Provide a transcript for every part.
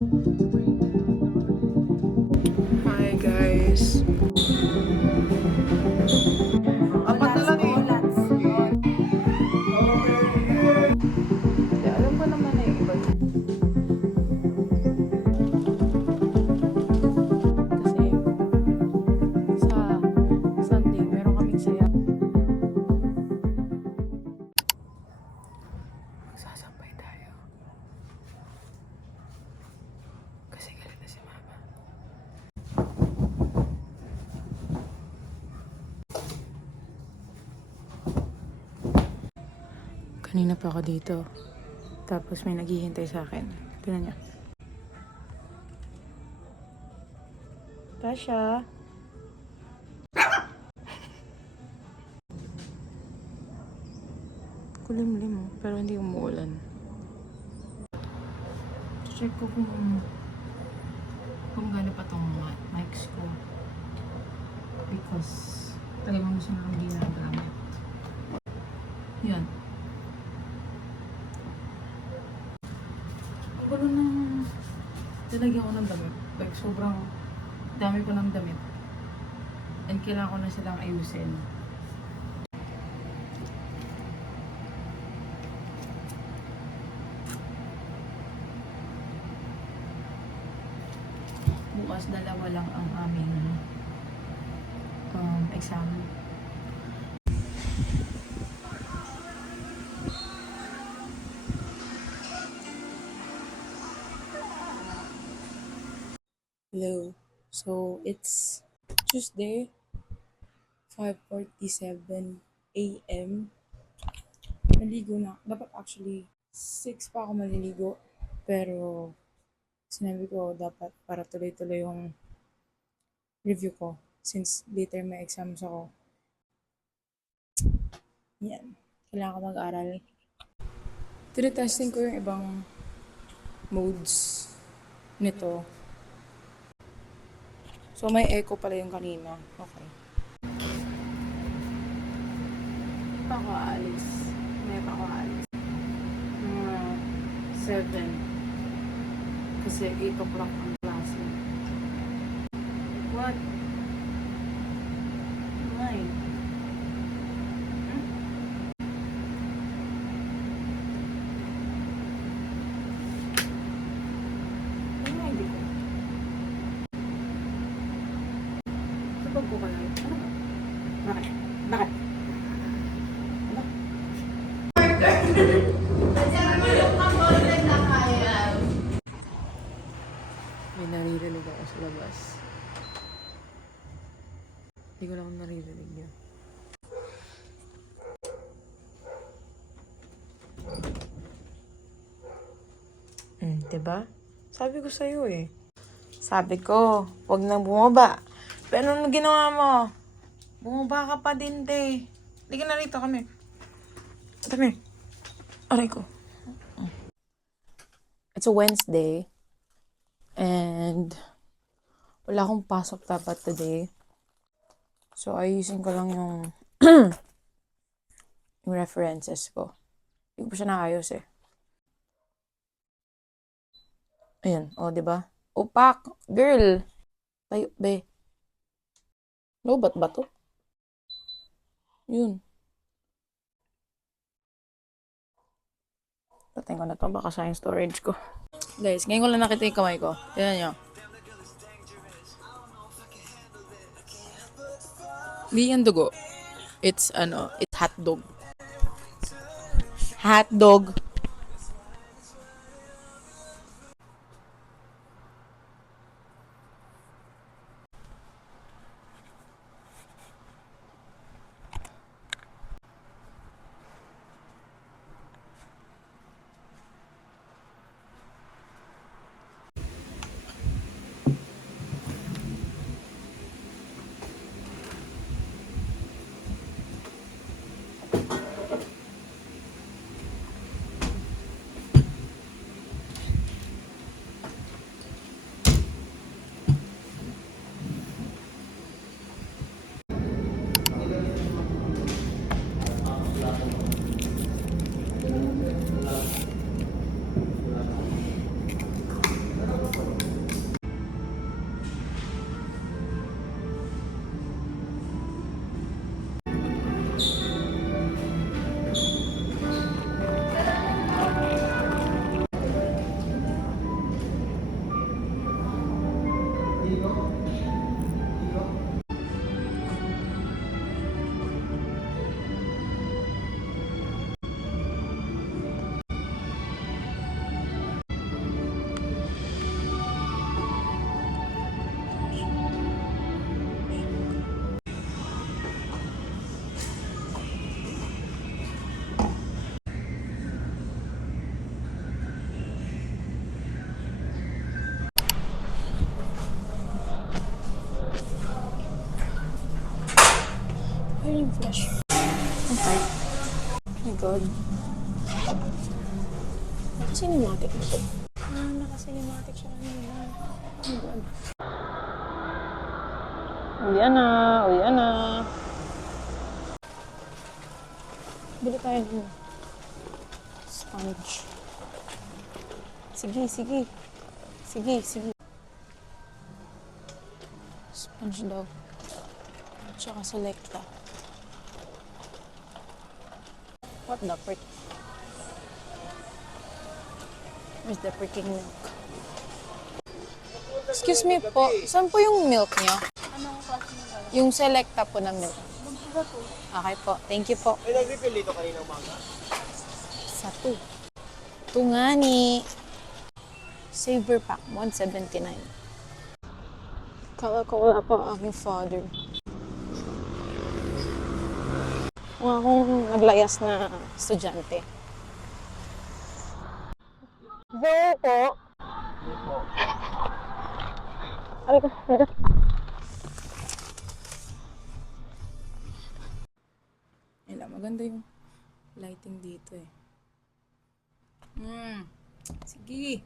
Hi guys. Apat na lang eh. Hindi, alam ko naman na yung iba. Kasi sa Sunday, meron kaming saya. Magsasampay tayo. Kasi galit na si Mama. Kanina pa ako dito. Tapos may naghihintay sa akin. Tingnan niya. Tasha. Kulimlim mo, pero hindi umuulan. Check ko kung gano'n pa tong mics ko. Because talagang gusto na lang ginagamit. Yan. Ang gulo ng talagyan ko ng damit. Like sobrang dami ko ng damit. And kailangan ko na silang ayusin. Bukas dalawa lang ang aming exam. Hello. So, it's Tuesday, 5:47 a.m. Naligo na. Dapat actually 6 pa ako maliligo. Pero sinabi ko dapat para tuloy-tuloy yung review ko since later may exams ako. Yan. Kailangan ko mag-aral. Tinetesting ko yung ibang modes nito. So may echo pala yung kanina. Okay. Pa ako aalis. May pa ako aalis. Mga 7. Kasi 8 o'clock ang klase. What? Why? Ano nga hindi ko? Kapag ko lang. Ano ba? Bakit? Bakit? Ano? May naririnig ako sa labas. Hindi ko lang naririnig yun. Diba? Sabi ko sa'yo eh. Sabi ko, huwag nang bumaba. Pero ano ginawa mo? Bumaba ka pa din, te. Hindi ka na rito, kami. Kami. Aray ko. It's a Wednesday. And wala akong pasok dapat today. So, ayusin ko lang yung yung references ko. Hindi ko pa siya naayos eh. Ayan, o, diba? Opak! Girl! Tayo, be. Lobat ba to? Yun. Tating ko na to, baka sa yung storage ko. Guys, ngayon ko lang nakita yung kamay ko. Tignan nyo. Hindi yan dugo. It's hotdog. Hotdog. likod. Naka-cinematic ito. Naka-cinematic siya kanina. Oh my God. Uyan na, uyan na. Bili tayo ng sponge. Sige, sige. Sige, sige. Sponge daw. Tsaka Selecta. What the frick? Where's the freaking milk? Excuse me po, saan po yung milk niyo? Anong klase mo ba? Yung Selecta po na milk. Bumaba po. Okay po, thank you po. May nag-refill dito kanina umaga? Sa 2. Ito nga ni Saver Pack, 179. Kala ko wala pa ang aking father. Mukha akong naglayas na estudyante. Go po. Aray ko. Ayun, maganda yung lighting dito eh. Sige.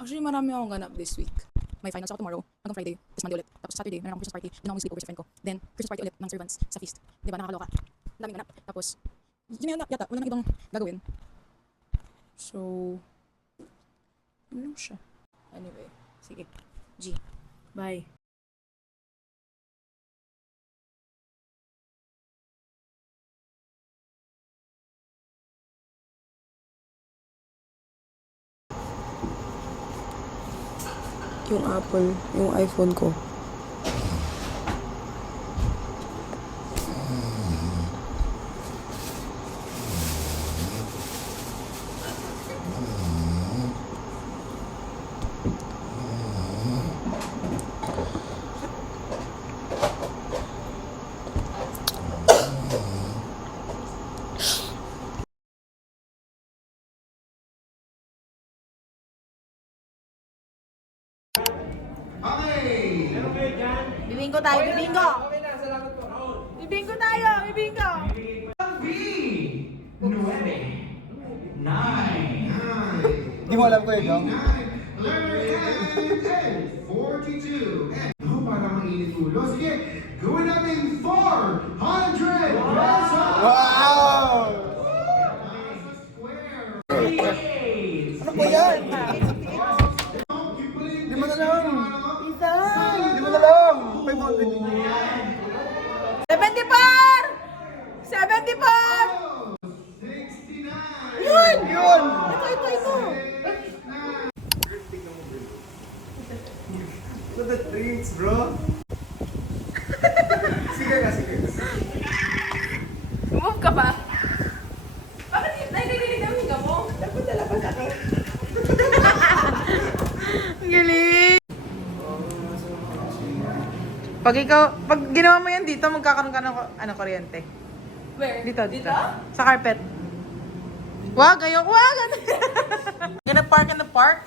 Actually, marami akong ganap this week. May finals ako tomorrow, hanggang Friday, tapos Monday ulit. Tapos Saturday, meron akong Christmas party, doon ako sleepover sa friend ko. Then, Christmas party ulit ng servants sa feast. Diba, nakakaloka. Ang daming ganap. Tapos, yun na yata, wala nang ibang gagawin. So, ano siya? Anyway, sige. G. Bye. Yung Apple, yung iPhone ko. Bibinggo tayo, bibinggo! Bibinggo tayo, bibinggo! Hindi mo alam ko yun, Jong? 42. Ako parang mainit ulo. Sige, gawin natin 400 pesos! Wow! Ano po yan? Hindi mo na lang. Hindi mo na lang. 500 din yan. 74! 74! 69! Yun! Yun! Ito! Look at the drinks, bro. Sige ka, sige. Move ka pa? Bakit nagdidinig ang higa mo? Dapat nalabas ako. Ang galing! Pag ginawa mo yan dito, magkakaroon ka ng kuryente. Where? Dito. Sa carpet. Wag, ayok, wag! Gonna park in the park?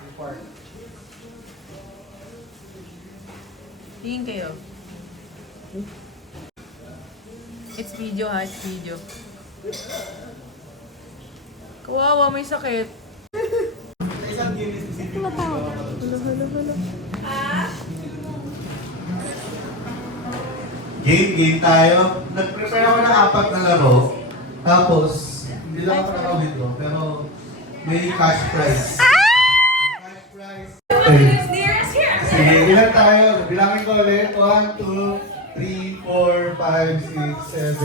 Tingin kayo. It's video ha, it's video. Kawawa, may sakit. Game tayo. Nag-prepare ako ng 4 na laro. Tapos, hindi lang ako nakawithdraw, pero may cash prize. Cash prize. Sige, ilan tayo? Bilangin ko ulit. 1, 2, 3, 4, 5, 6, 7.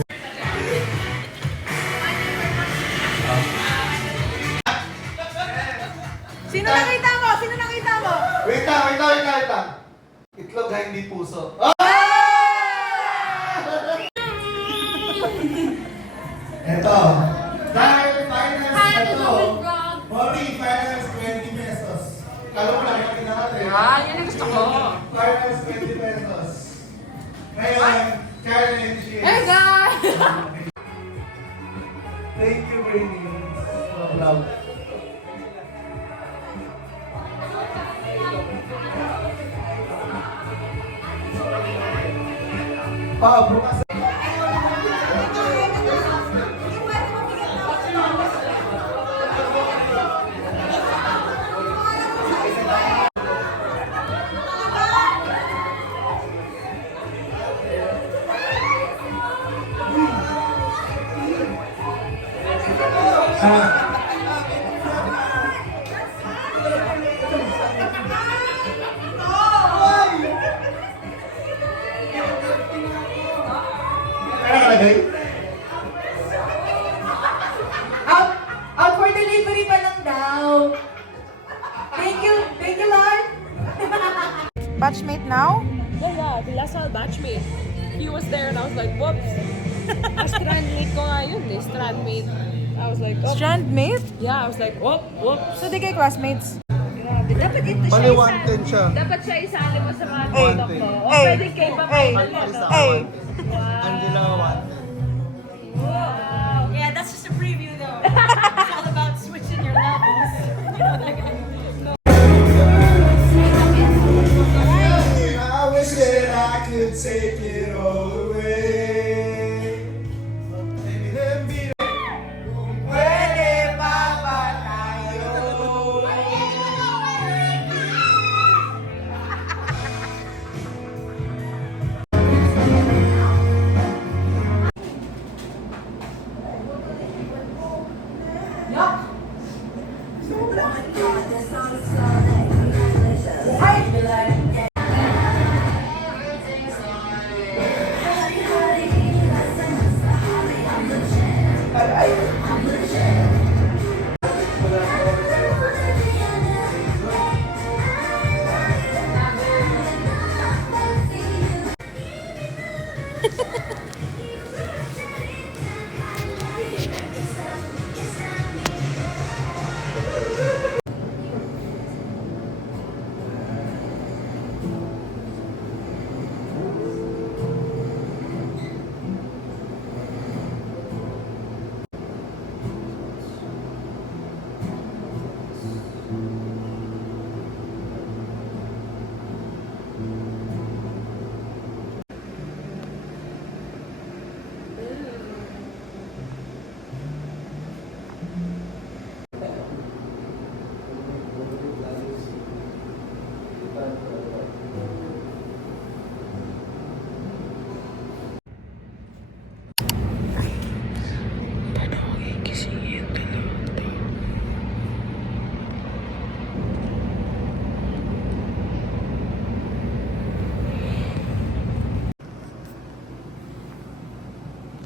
Sino nakita mo? Sino nakita mo? Wait lang. Itlog ha, hindi puso. Eto. Dahil finals ito, Mori, finals 20 pesos. Kalo mo lang yung kinakatay. Yun ang gusto ko. Finals 20 pesos. Ngayon, challenge is... Hey guys! Thank you, Brainy. Love. Pa, bukas. Ano nakalagay? Out for delivery pa lang daw. Thank you, Lord. Batchmate now? Yeah, the last time batchmate. He was there and I was like, whoops. Strandmate ko nga yun eh, strandmate. I was like, oh. Strandmate? Yeah, I was like, whoops. So di kayo classmates? Grabe, dapat ito siya Bali, wanted siya. Dapat siya isali mo sa mga Hey. TikTok ko. O Hey. pwede kayo pa Hey. Hey! Angela wanted. Yeah, that's just a preview though. It's all about switching your levels. You know that guy. I wish that I could take it all away. Maybe then be kung pwede pa ba tayo?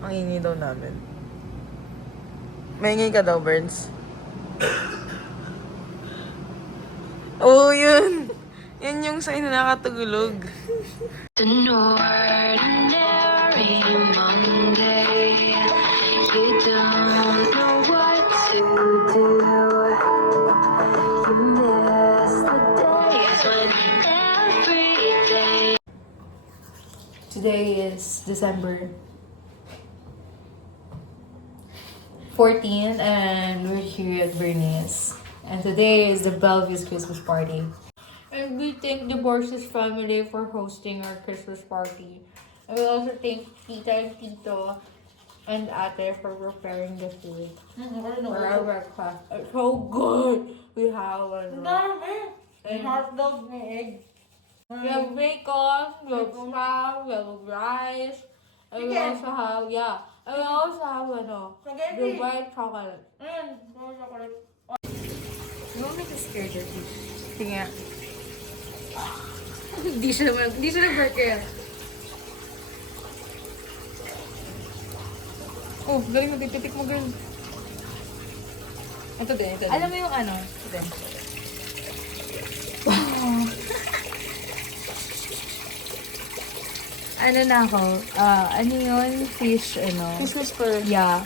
Ang ingay daw namin. Maingay ka daw, Burns. Oo, yun. Yan yung sign na nakatugulog. An ordinary Monday. You don't know what to do. You miss the days when every day. Today is December 14th and we're here at Bernice. And today is the Bellevue's Christmas party. And we thank the Borges family for hosting our Christmas party. And we also thank Tita and Tito and Ate for preparing the food for our breakfast. It's so good! We have hot-dog and egg. We have bacon, we have spam, we have rice, and we also have, and we also have, the white chocolate. Don't make us scared, Dirty. Sige nga. Hindi siya nag-burger. Oh, galing mo, titik mo, girl. Ito din. Alam mo yung ano? Ito din. Ano na ako? Ano yun? Fish, ano? Christmas pearl. Yeah.